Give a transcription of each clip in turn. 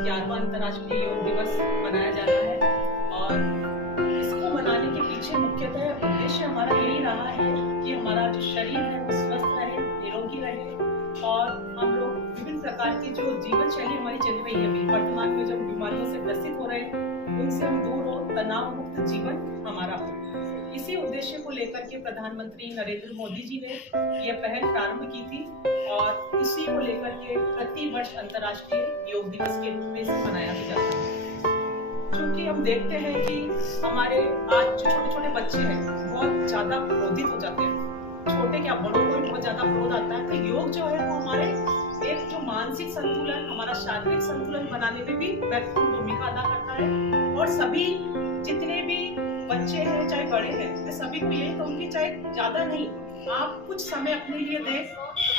11वां अंतर्राष्ट्रीय योग दिवस मनाया जा रहा है और इसको मनाने के पीछे मुख्यतः उद्देश्य हमारा यही रहा है कि हमारा जो शरीर है वो स्वस्थ रहे, निरोगी रहे और हम लोग विभिन्न प्रकार की जो जीवन शैली हमारी चल रही है अभी वर्तमान में जो बीमारियों से ग्रसित हो रहे हैं उनसे हम दूर हो, तनाव मुक्त जीवन हमारा हो। इसी उद्देश्य को लेकर के प्रधानमंत्री नरेंद्र मोदी जी ने यह पहल प्रारंभ की थी और इसी को लेकर के प्रति वर्ष अंतर्राष्ट्रीय योग दिवस के रूप में इसे मनाया भी जाता है। क्योंकि हम देखते हैं कि हमारे आज जो छोटे छोटे बच्चे हैं बहुत ज्यादा क्रोधित हो जाते हैं, छोटे क्या बड़ों को बहुत ज्यादा क्रोध आता है। तो योग जो है वो हमारे एक जो मानसिक संतुलन, हमारा शारीरिक संतुलन बनाने में भी महत्वपूर्ण भूमिका अदा करता है और सभी जितने भी बच्चे हैं चाहे बड़े हैं, मैं सभी को यही कहूँगी चाहे ज्यादा नहीं, आप कुछ समय अपने लिए दें।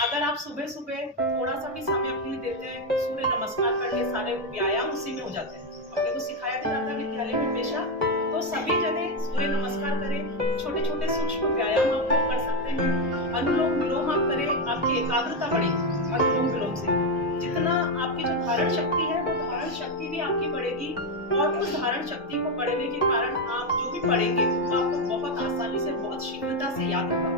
अगर आप सुबह सुबह थोड़ा सा भी समय अपने लिए देते हैं, सूर्य नमस्कार करके सारे व्यायाम उसी में हो जाते हैं। अपने को सिखाया भी जाता है विद्यालय में हमेशा, तो सभी जने सूर्य नमस्कार करें, छोटे छोटे सूक्ष्म व्यायाम आप लोग कर सकते हैं। अनुलोम विलोम आप करें, आपकी एकाग्रता बढ़ेगी। अनुलोम विलोम से जितना आपकी जो धारण शक्ति है वो धारण शक्ति भी आपकी बढ़ेगी और उस धारण शक्ति को बढ़ने के कारण आप जो भी पढ़ेंगे तो आपको बहुत आसानी से, बहुत शीघ्रता से याद होगा।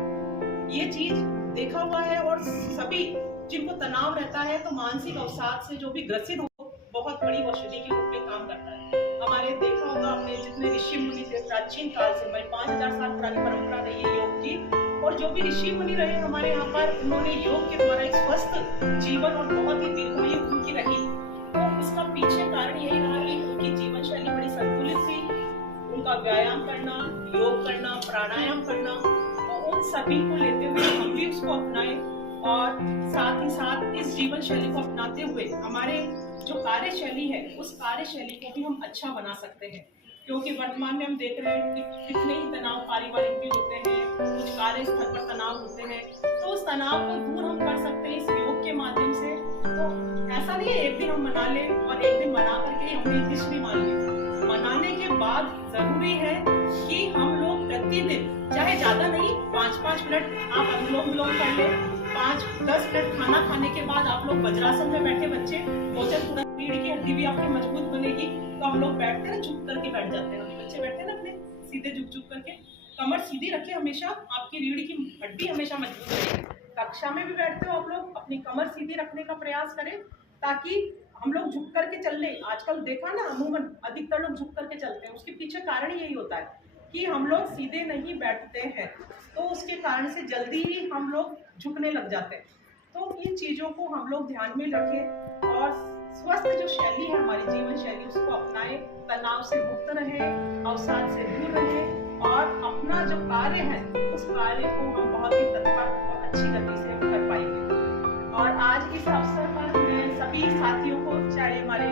ये चीज देखा हुआ है और सभी जिनको तनाव रहता है तो मानसिक अवसाद से जो भी ग्रसित हो बहुत बड़ी औषधि के रूप में काम करता है। हमारे देखा होगा आपने जितने ऋषि मुनि थे प्राचीन काल से, हमारी 5000 साल पुरानी परंपरा रही है योग की और जो भी ऋषि मुनि रहे हमारे यहाँ पर, उन्होंने योग के द्वारा एक स्वस्थ जीवन और बहुत ही दीर्घायु उनकी रही। तो इसका पीछे कारण यही रहा कि उनकी जीवन शैली बड़ी संतुलित थी, उनका व्यायाम करना, योग करना, प्राणायाम करना, तो उन सभी को लेते हुए हम भी उसको अपनाएं और साथ ही साथ इस जीवन शैली को अपनाते हुए हमारे जो कार्यशैली है उस कार्यशैली को भी हम अच्छा बना सकते हैं। क्योंकि वर्तमान में हम देख रहे हैं कि कितने ही तनाव पारिवारिक भी होते हैं, कुछ कार्य स्थल पर तनाव होते हैं, तो उस तनाव को दूर हम कर सकते हैं इस योग के माध्यम से। तो ऐसा नहीं है एक दिन हम मना लें और एक दिन मना करके हमने निर्दिष्ट भी मान लिया। मनाने के बाद जरूरी है कि हम लोग प्रतिदिन, चाहे ज्यादा नहीं, 5-5 मिनट आप अनुलोम विलोम कर ले, 5-10 मिनट खाना खाने के बाद आप लोग वज्रासन में बैठे बच्चे, भोजन तुरंत, रीढ़ की हड्डी भी आपकी मजबूत बनेगी। तो हम लोग बैठते हैं झुक करके बैठ जाते हैं, बच्चे बैठते हैं ना अपने सीधे झुक करके, कमर सीधी रखे हमेशा, आपकी रीढ़ की हड्डी हमेशा मजबूत रहेगी। कक्षा में भी बैठते हो आप लोग अपनी कमर सीधी रखने का प्रयास करें ताकि हम लोग झुक करके चल ले। आजकल देखा ना अमूमन अधिकतर लोग झुक करके चलते हैं, उसके पीछे कारण यही होता है कि हम लोग सीधे नहीं बैठते हैं, तो उसके कारण से जल्दी ही हम लोग झुकने लग जाते हैं। तो इन चीजों को हम लोग ध्यान में रखें और स्वस्थ जो शैली है हमारी जीवन शैली उसको अपनाएं, तनाव से मुक्त रहे, अवसाद से दूर रहे और अपना जो कार्य है उस कार्य को हम बहुत ही तत्पर और अच्छी गति से कर पाएंगे। और आज इस अवसर पर मैं सभी साथियों को, चाहे हमारे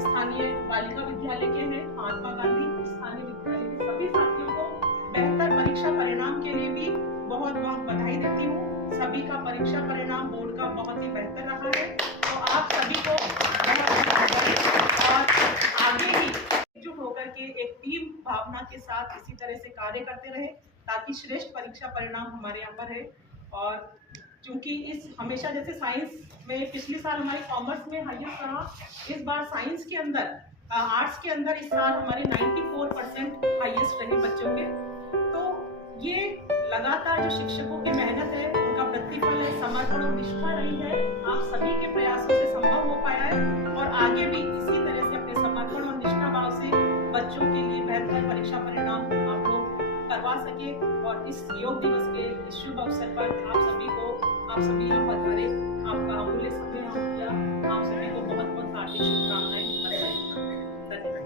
स्थानीय बालिका विद्यालय के हैं, महात्मा गांधी स्थानीय विद्यालय के सभी साथियों को बेहतर परीक्षा परिणाम के लिए भी बहुत बहुत बधाई देती हूँ। सभी का परीक्षा परिणाम बोर्ड का बहुत ही बेहतर रहा है, तो आप सभी को और आगे ही एकजुट होकर के एक टीम भावना के साथ इसी तरह से कार्य करते रहे ताकि श्रेष्ठ परीक्षा परिणाम हमारे यहाँ पर है। और क्योंकि इस हमेशा जैसे साइंस में पिछले साल हमारे कॉमर्स में हाईएस्ट रहा, इस बार साइंस के अंदर, आर्ट्स के अंदर इस साल हमारे 94% हाईएस्ट रहे बच्चों के। तो ये लगातार जो शिक्षकों की मेहनत है, उनका प्रतिफल है, समर्पण और निष्ठा रही है, आप सभी के प्रयासों से संभव हो पाया है और आगे भी इसी तरह से अपने समर्पण और निष्ठा भाव से बच्चों के लिए बेहतर परीक्षा परिणाम आप लोग करवा सके। और इस योग दिवस के इस शुभ अवसर पर आप सभी यहाँ पधारे, आपका अमूल्य समय हम दिया, आप सभी को बहुत बहुत हार्दिक शुभकामनाएं। धन्यवाद।